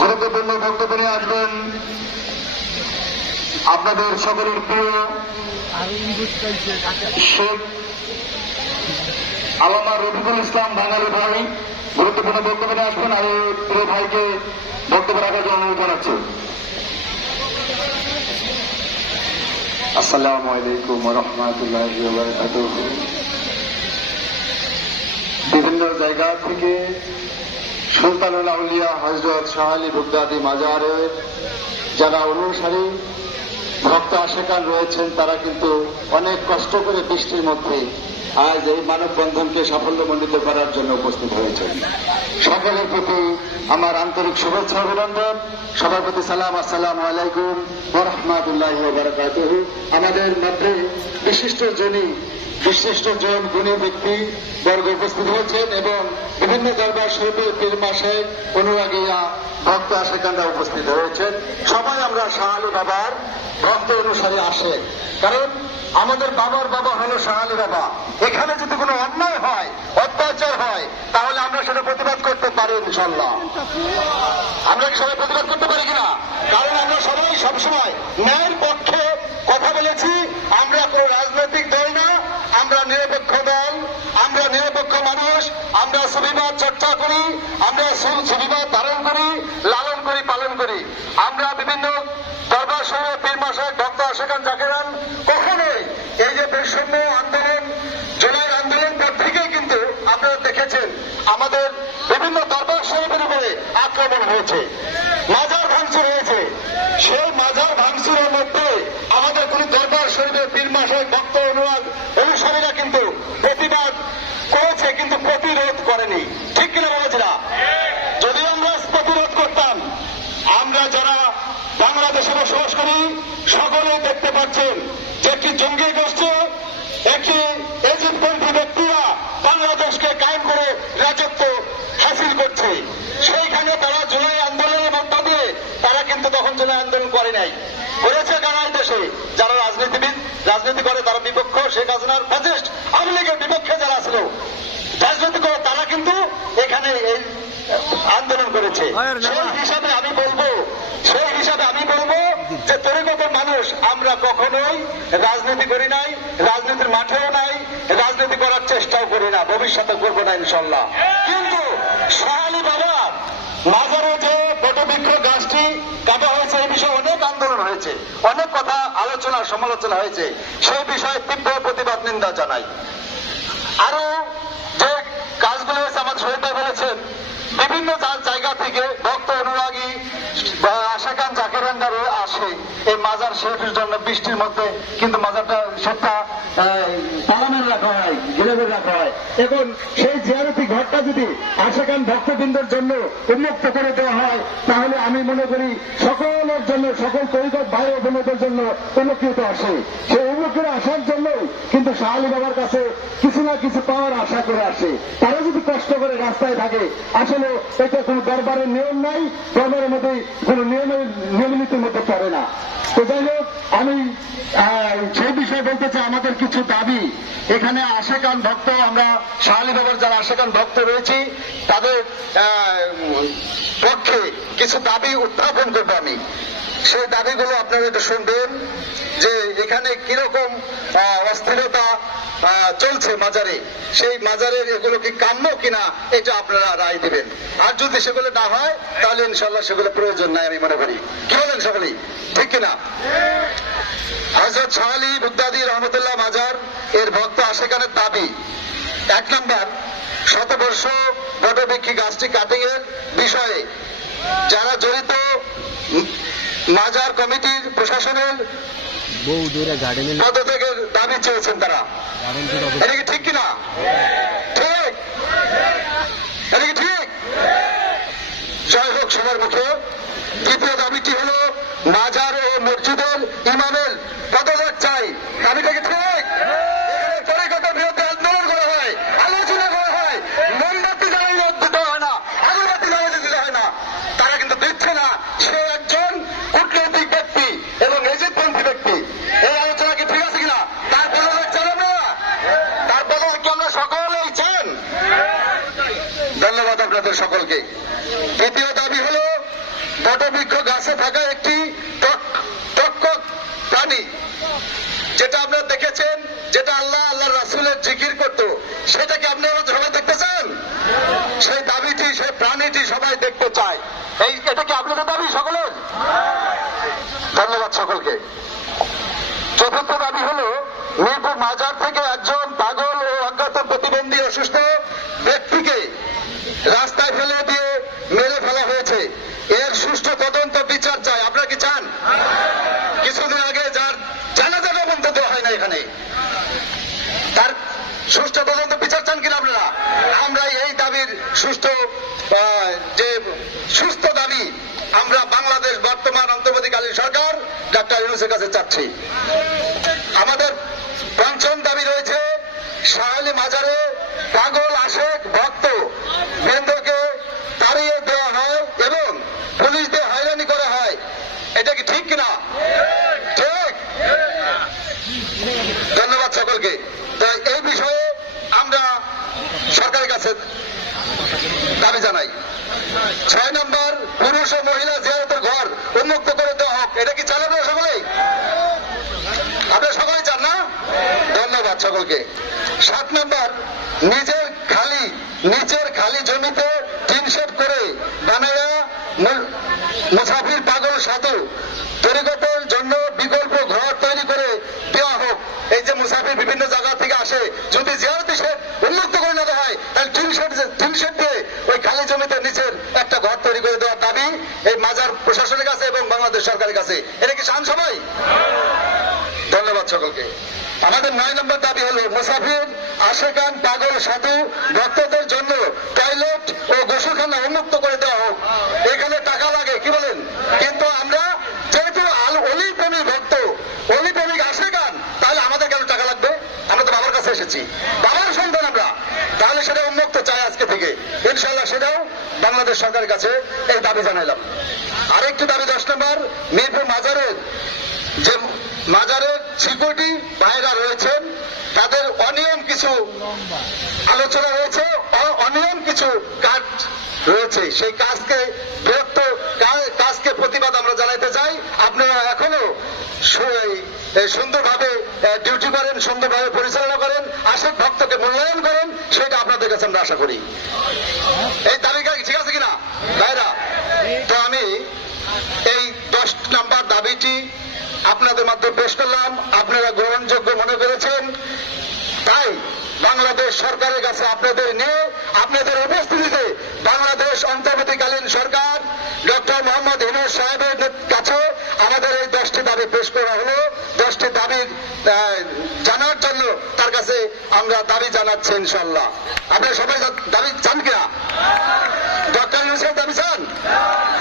গুরুত্বপূর্ণ বক্তব্য নিয়ে আসবেন আপনাদের সকলের প্রিয় শেখ আলামা রফিকুল ইসলাম বাঙালি ভাই, গুরুত্বপূর্ণ বক্তব্য নিয়ে আসবেন আমি প্রিয় ভাইকে বক্তব্য রাখার জন্য অনুরোধ জানাচ্ছি। আসসালামু আলাইকুম রহমতুল্লাহ বিভিন্ন জায়গা থেকে সুলতানুল আউলিয়া হজরত শাহালি বুগদাদি মাজারের যারা অনুসারী, ভক্ত আশেকান রয়েছেন, তারা কিন্তু অনেক কষ্ট করে বৃষ্টির মধ্যে আজ এই মানববন্ধনকে সাফল্যমণ্ডিত করার জন্য উপস্থিত হয়েছেন সকলের প্রতি আমার আন্তরিক শুভেচ্ছা অভিনন্দন। সবার প্রতি সালাম, আসসালাম আলাইকুম রহমাতুল্লাহ বারাকাতুহু। আমাদের মধ্যে বিশিষ্ট জনী, বিশিষ্ট জন গুণী ব্যক্তি বর্গ উপস্থিত হয়েছেন এবং বিভিন্ন দরবার শরীফের পীর মাসে অনুরাগীরা ভক্ত আশেকানরা উপস্থিত হয়েছেন। সবাই আমরা শাহালু বাবার ভক্ত অনুসারী আসে। কারণ আমাদের বাবার বাবা হলো শাহালি বাবা। এখানে যদি কোনো অন্যায় হয়, অত্যাচার হয়, তাহলে আমরা সেটা প্রতিবাদ করতে পারি ইনশাল্লাহ আমরা কি সবাই প্রতিবাদ করতে পারি কিনা? কারণ আমরা সবাই সবসময় ন্যায়ের পক্ষে কথা বলেছি। আমরা কোনো রাজনৈতিক দল না, আমরা নিরপেক্ষ দল, আমরা নিরপেক্ষ মানুষ, আমরা সুবিবাদ চর্চা করি, আমরা সুবিবাদ ধারণ করি করি, পালন করি। আমরা বিভিন্ন দরবার সহ পীর মাসায় ডক্টর আশেখান জাকেরান কখনোই এই যে বৈষম্য আন্দোলন জুলাইয়ের আন্দোলন পর থেকেই কিন্তু আপনারা দেখেছেন, আমাদের বিভিন্ন দরবার শরীফের উপরে আক্রমণ হয়েছে, মাজার ভাঙচুর হয়েছে। সেই মাজার ভাঙচুরের মধ্যে আমাদের কোন দরবার শরীফের পীর মাসায় ভক্ত অনুরাগ অনুসারীরা কিন্তু প্রতিবাদ করেছে কিন্তু প্রতিরোধ করেনি ঠিক কিনা বলেছিলা যদি আমরা প্রতিরোধ করতাম আমরা যারা বাংলাদেশে বসবাস করি সকলেই দেখতে পাচ্ছেন যে একটি জঙ্গি গোষ্ঠী একটি এজিদপন্থী ব্যক্তিরা বাংলাদেশকে কায়েম করে রাজত্ব হাসিল করছে সেইখানে তারা জুলাই আন্দোলনের মধ্য দিয়ে তারা কিন্তু তখন জুলাই আন্দোলন করে নাই করেছে কারা এই দেশে যারা রাজনীতিবিদ রাজনীতি করে তারা বিপক্ষ শেখ হাসিনার ফাসিস্ট আওয়ামী লীগের বিপক্ষে যারা ছিল রাজনীতি করে তারা কিন্তু এখানে এই আন্দোলন করেছে। সেই হিসাবে আমি বলব সেই হিসাবে আমি বলব যে তরিগত মানুষ আমরা কখনোই রাজনীতি করি নাই রাজনীতির মাঠেও নাই রাজনীতি করার চেষ্টাও করি না ভবিষ্যতে করব না ইনশাল্লাহ। কিন্তু শাহালি বাবা মাজারে যে বটবৃক্ষ গাছটি কাটা হয়েছে এই বিষয়ে অনেক হয়েছে। অনেক কথা আলোচনা, সমালোচনা হয়েছে। সেই বিষয়ে তীব্র প্রতিবাদ, নিন্দা জানাই। আরও যে কাজগুলো হয়েছে আমার শহীদ বলেছেন বিভিন্ন জায়গা থেকে ভক্ত অনুরাগী, বা আশাকান জাকেরান্দারও আসে। এই মাজার শেফের জন্য বৃষ্টির মধ্যে, কিন্তু মাজারটা, সেটা তালা মেরে রাখা হয় এখন সেই জিয়ারতি ঘরটা যদি আশাকান ভক্তবৃন্দর জন্য উন্মুক্ত করে দেওয়া হয়, তাহলে আমি মনে করি সকলের জন্য, সকল তরিকত ভাই বোনদের জন্য উপকৃত আসে। সেই উপকৃত আসার জন্য কিন্তু শাহালি বাবার কাছে কিছু না কিছু পাওয়ার আশা করে আসে। তারা যদি কষ্ট করে রাস্তায় থাকে, আসলে এটা কোনো দরবারের নিয়ম নাই, দরবারের মধ্যে কোনো নিয়মের, নিয়মনীতির মধ্যে পড়ে না। তো যাই হোক, আমি সেই বিষয়ে বলতে চাই, আমাদের কিছু দাবি। এখানে আশেকান ভক্ত, আমরা শাহালি বাবার যারা আশেকান ভক্ত রয়েছি, তাদের পক্ষে কিছু দাবি উত্থাপন করব আমি। সেই দাবিগুলো আপনারা একটু শুনবেন যে এখানে কীরকম অস্থিরতা চলছে মাজারে। সেই মাজারের এগুলো কি কাম্য কিনা এটা আপনারা রায় দিবেন। আর যদি সেগুলো না হয়, তাহলে ইনশাল্লাহ সেগুলো প্রয়োজন নাই আমি মনে করি। কি বলেন সকলেই? ঠিক কিনা? হজরত শাহালি বুদ্দাদি রহমতুল্লাহ মাজার, এর ভক্ত আশেখানের দাবি। এক নম্বর, শতবর্ষ বটবৃক্ষী গাছটি কাটিং এর বিষয়ে যারা জড়িত মাজার কমিটির প্রশাসনের পদ থেকে দাবি চেয়েছেন তারা। এটা কি ঠিক কিনা? ঠিক। এটা কি ঠিক? জয় হোক সবার মুখে। দ্বিতীয় দাবিটি হলো মাজার ও মসজিদের ইমামের ধন্যবাদ আপনাদের সকলকে। তৃতীয় দাবি হলো, বটবৃক্ষ গাছে থাকা একটি প্রাণী। যেটা আপনারা দেখেছেন, যেটা আল্লাহ আল্লাহ রাসুলের জিকির করত। সেটাকে আপনারা সবাই দেখতে চান? সেই দাবিটি, সেই প্রাণীটি সবাই দেখতে চায়। এই এটা কি আপনাদের দাবি সকলের? ধন্যবাদ সকলকে। চতুর্থ দাবি হলো মিরপুর মাজার থেকে ইউনুসের কাছে চাচ্ছি। আমাদের পঞ্চম দাবি রয়েছে, শাহালি মাজারে পাগল আশেক ভক্ত বৃন্দকে তাড়িয়ে দেওয়া হয় এবং পুলিশ দিয়ে হয়রানি করা হয়। এটা কি ঠিক কিনা? ঠিক। ধন্যবাদ সকলকে। তো এই বিষয়ে আমরা সরকারের কাছে দাবি জানাই। ছয় নম্বর পুরুষ ও মহিলা জিয়ারতের ঘর উন্মুক্ত করে দেওয়া হোক এটা কি চালাবে সকলেই আপনারা সকলেই চান না ধন্যবাদ সকলকে। সাত নম্বর, নিজের খালি নিচের খালি জমিতে টিন শেড করে বানায়া মুসাফির পাগল সাধু তরিকতের জন্য বিকল্প ঘর তৈরি করে দেওয়া হোক। এই যে মুসাফির বিভিন্ন জায়গা থেকে আসে, যদি জিয়ারতি শেড উন্মুক্ত করে না দেওয়া হয়, তাহলে টিন শেড টিন শেড দিয়ে ওই খালি জমিতে নিচের একটা ঘর তৈরি করে দেওয়ার দাবি এই মাজার প্রশাসনের কাছে এবং বাংলাদেশ সরকারের কাছে। এটা কি চান সবাই সকলকে আমাদের নয় নম্বর দাবি হলো, মুসাফির আশেকান পাগল, সাধু ভক্তদের জন্য টয়লেট ও গোসলখানা উন্মুক্ত করে দেওয়া হোক। এখানে টাকা লাগে, কি বলেন? কিন্তু আমরা যেহেতু অলি প্রেমী ভক্ত অলি প্রেমিক আশেকান তাহলে আমাদের কেন টাকা লাগবে? আমরা তো বাবার কাছে এসেছি। বাবার সন্তান আমরা। তাহলে সেটা উন্মুক্ত চাই আজকে থেকে। ইনশাল্লাহ সেটাও বাংলাদেশ সরকারের কাছে এই দাবি জানাইলাম। আরেকটি দাবি দশ নম্বর, মিরপুর মাজারের সিকিউরিটি ভাইরা রয়েছেন, তাদের অনিয়ম কিছু আলোচনা রয়েছে, অনিয়ম কিছু কাজ রয়েছে। সেই কাজকে বৃহত্ত কাজকে প্রতিবাদ আমরা জানাইতে চাই। আপনারা এখনও সুন্দরভাবে ডিউটি করেন, সুন্দরভাবে পরিচালনা করেন, আশেক ভক্তকে মূল্যায়ন করেন, সেটা আপনাদের কাছে আমরা আশা করি। এই তালিকা ঠিক আছে কিনা? ভাইরা, তো আমি এই দশ নাম্বার দাবিটি আপনাদের মাধ্যমে পেশ করলাম। আপনারা গ্রহণযোগ্য মনে করেছেন। তাই বাংলাদেশ সরকারের কাছে আপনাদের নিয়ে আপনাদের উপস্থিতিতে বাংলাদেশ অন্তর্বর্তীকালীন সরকার ডক্টর মোহাম্মদ হিনুর সাহেবের কাছে আমাদের এই দশটি দাবি পেশ করা হলো। দশটি দাবি জানার জন্য তার কাছে আমরা দাবি জানাচ্ছি ইনশাল্লাহ আপনারা সবাই দাবি চান কিনা? ডক্টর ইউনুসের দাবি চান?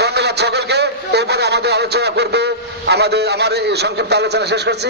ধন্যবাদ সকলকে। এরপরে আমাদের আলোচনা করবে আমাদের আমার এই সংক্ষিপ্ত আলোচনা শেষ করছি।